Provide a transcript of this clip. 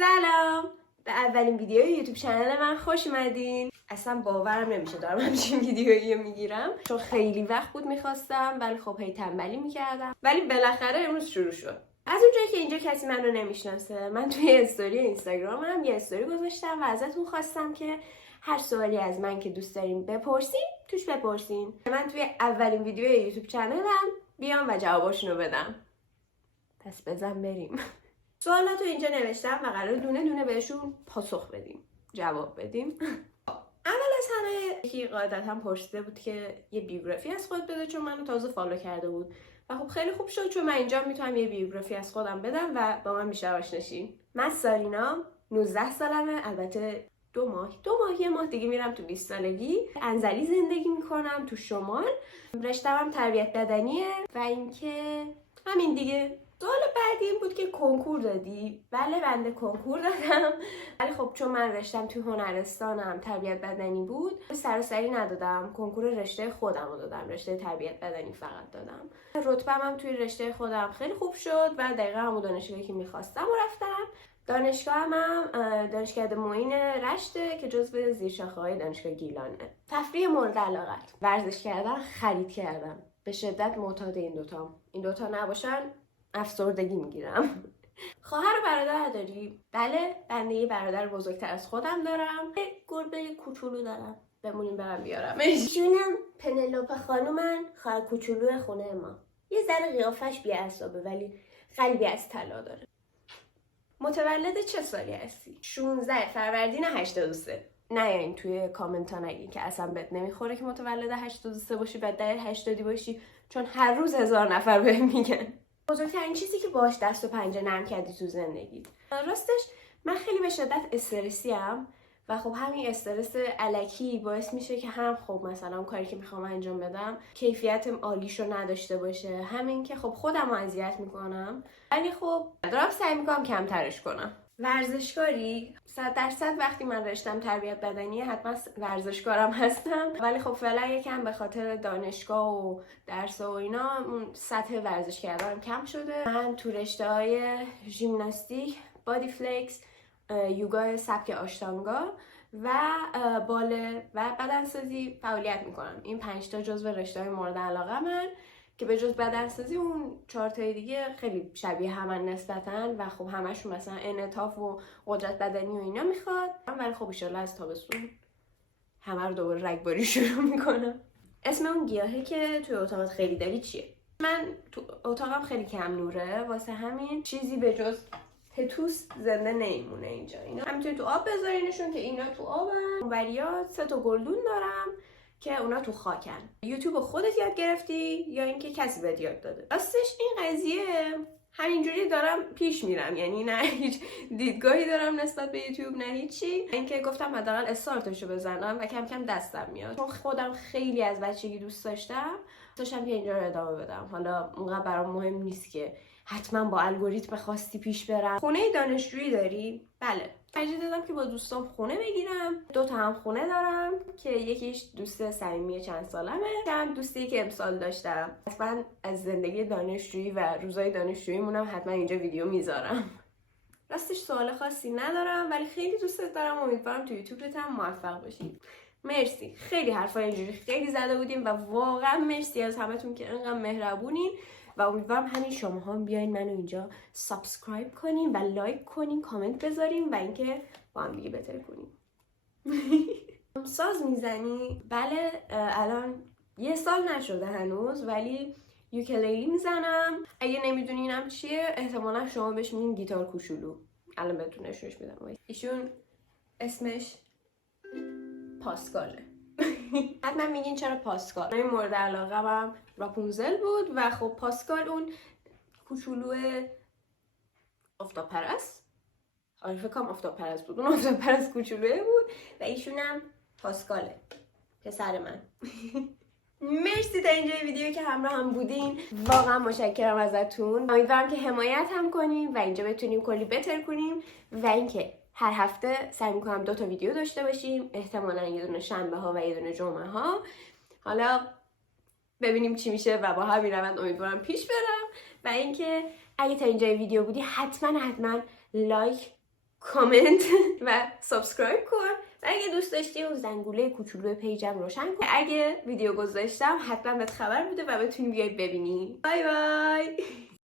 سلام، به اولین ویدیوی یوتیوب چنل من خوش اومدین. اصلا باورم نمیشه دارم همچین ویدیویی میگیرم، چون خیلی وقت بود میخواستم ولی خب هی تنبلی میکردم، ولی بالاخره امروز شروع شد. از اونجایی که اینجا کسی منو نمیشناسه، من توی استوری اینستاگرامم یه استوری گذاشتم و ازتون خواستم که هر سوالی از من که دوست دارین بپرسین توش بپرسین. من توی اولین ویدیوی یوتیوب چنلم بیام و جواباشونو بدم. پس بزن بریم. سوالاتو اینجا نوشتم و قرار دونه دونه بهشون پاسخ بدیم، جواب بدیم. اول از همه یکی قاعدتا پرسیده بود که یه بیوگرافی از خود بده، چون منو تازه فالو کرده بود و خب خیلی خوب شد چون من اینجا میتونم یه بیوگرافی از خودم بدم و با من بیشتر آشناشین. من سارینا، 19 سالمه، البته دو ماه دیگه میرم تو 20 سالگی. انزلی زندگی میکنم تو شمال. رشته‌ام تربیت بدنیه و اینکه همین دیگه. سوال بعدی این بود که کنکور دادی؟ بله، بنده کنکور دادم، ولی خب چون من رشتم توی هنرستانم تربیت بدنی بود، سراسری ندادم. کنکور رشته خودم رو دادم، رشته تربیت بدنی فقط دادم. رتبه‌م هم توی رشته خودم خیلی خوب شد و دقیقا همون دانشگاهی که میخواستم و رفتم. دانشگاهم دانشکده معین رشته که جزو زیرشاخه‌های دانشگاه گیلانه. تفریح مورد علاقت: ورزش کردن، خرید کردن. به شدت معتاد این دوتا نباشن افسردگی میگیرم. خواهر و برادر داری؟ بله، بنده یه برادر بزرگتر از خودم دارم. یه گربه کوچولو دارم، بمونیم برم بیارمش. جونم پنلوپا خانومن، خواهر کوچولو خونه ما. یه ذره قیافش بی‌عصابه ولی قلبی از طلا داره. متولد چه سالی هستی؟ 16 فروردین 83. نه یعنی توی کامنت ها نگین که اصلا بهت نمیخوره که متولد 83 باشی و دهه 80 باشی، چون هر روز 1000 نفر بهم میگن. بزرگترین چیزی که باهاش دست و پنجه نرم کردی تو زندگی؟ راستش من خیلی به شدت استرسیم و خب همین استرس الکی باعث میشه که هم خب مثلا کاری که میخوام انجام بدم کیفیت عالیشو نداشته باشه، همین که خب خودم رو اذیت میکنم، ولی خب دارم سعی میکنم کمترش کنم. ورزشکاری؟ 100% وقتی من رشتم تربیت بدنیه حتما ورزشکارم هستم، ولی خب فعلا یکم به خاطر دانشگاه و درس و اینا اون سطح ورزش کردنم کم شده. من تو رشته‌های ژیمناستیک، بادی فلکس، یوگا سبک آشتانگا و باله و بدنسازی فعالیت میکنم. این 5 تا جزو رشته‌های مورد علاقه من که به جز بدنسازی اون 4 تای دیگه خیلی شبیه همن نسبتاً و خب همشون مثلا انعطاف و قدرت بدنی و اینا میخواد، ولی خب ان شاءالله از تابستون همه رو دوباره رگباری شروع میکنم. اسم اون گیاهی که توی اتاقت خیلی داری چیه؟ من تو اتاقم خیلی کم نوره، واسه همین چیزی به جز پتوس زنده نمیمونه اینجا. اینا همینطوری تو آب بذارینشون که اینا تو آبن. اونوریا 3 تا گلدون دارم که اونا تو خاکن. یوتیوب خودت یاد گرفتی یا اینکه کسی بهت یاد داده؟ راستش این قضیه همینجوری دارم پیش میرم، یعنی نه هیچ دیدگاهی دارم نسبت به یوتیوب نه هیچی. اینکه گفتم حداقل استارتشو بزنم و کم کم دستم میاد، چون خودم خیلی از بچگی دوست داشتم که اینجا رو ادامه بدم. حالا اونقدر برام مهم نیست که حتما با الگوریتم خاصی پیش برم. خونه دانشجویی داری؟ بله، ترجیح دادم که با دوستام خونه بگیرم. 2 تا هم خونه دارم که یکیش دوست صمیمی چند سالمه، چند دوستی که امسال داشتم. حتما از زندگی دانشجویی و روزای دانشجوییمونم حتما اینجا ویدیو میذارم. راستش سوال خاصی ندارم ولی خیلی دوستت دارم، امیدوارم تو یوتیوبت هم موفق باشی. مرسی، خیلی حرفای اینجوری خیلی زده بودیم و واقعا مرسی از همتون که انقدر مهربونین و امیدوارم همین شماها هم بیاین منو اینجا سابسکرایب کنین و لایک کنین، کامنت بذارین و اینکه با هم دیگه بهتر کنین. ساز میزنی؟ بله، الان 1 سال نشده هنوز ولی یوکلیلی میزنم. اگه نمیدونینم چیه احتمالا شما بهش میگین گیتار کوچولو. الان بهتون نشونش میدم. ایشون اسمش پاسکاله. حتما میگین چرا پاسکال؟ این مورد علاقه‌م راپونزل بود و خب پاسکال اون کوچولو آفتاب پرست. آره فکر کنم آفتاب پرست بود. اون آفتاب پرست کوچولوه بود و ایشونم پاسکاله، پسر من. مرسی تا اینجای ویدیو که همراه هم بودین، واقعا متشکرم ازتون. امیدوارم که حمایت هم کنیم و اینجا بتونیم کلی بهتر کنیم و اینکه هر هفته سعی میکنم 2 تا ویدیو داشته باشیم، احتمالاً یه دونه شنبه ها و یه دونه جمعه ها. حالا ببینیم چی میشه و با همین روند امیدوارم پیش برم. و اینکه اگه تا اینجای ویدیو بودی حتما لایک کامنت و سابسکرایب کن و اگه دوست داشتی اون زنگوله کوچولو پیجم روشن کن. اگه ویدیو گذاشتم حتما بهت خبر بده و بتونی بیای ببینی. بای بای.